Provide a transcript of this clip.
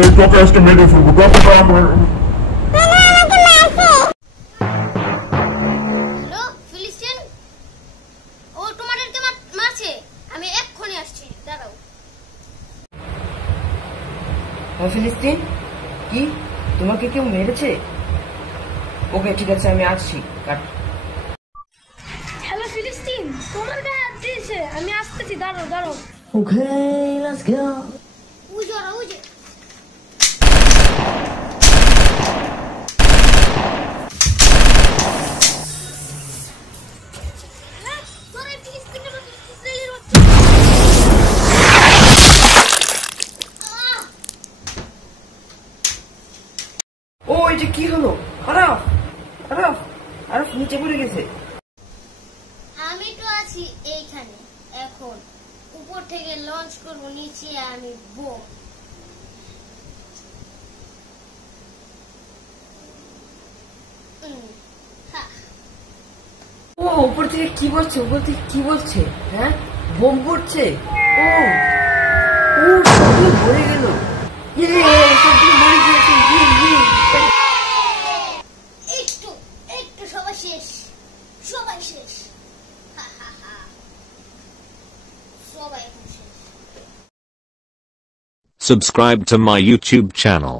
এই তোকে আজকে মেরে ফেলবো, তোকে তো আমার। হ্যালো ফিলিস্তিন, ও তোমাদেরকে মারছে, আমি এক্ষুনি আসছি, দাঁড়াও। ফিলিস্তিন, কি তোমাকে কেউ মেরেছে? ওকে ঠিক আছে, আমি আসছি। হ্যালো ফিলিস্তিন, তোমার গায়ে হাত দিয়েছে, আমি আসতেছি, দাঁড়াও দাঁড়াও। Okay, let's go. উজে ওরা উজে। ও এটা কি হলো? আরফ, আরফ, আরফ নিচে পড়ে গেছে। আমি তো আছি এইখানে, এখন উপর থেকে লঞ্চ করব নিচে আমি বোম। ও উপর থেকে কি বলছে? উপর থেকে কি বলছে? হ্যাঁ, বোম পড়ছে। ও ও সবগুলো মরে গেল। সবগুলো মরে গিয়েছে। একটু একটু সবাই শেষ, সবাই শেষ, সবাই এখন শেষ। Subscribe to my YouTube channel.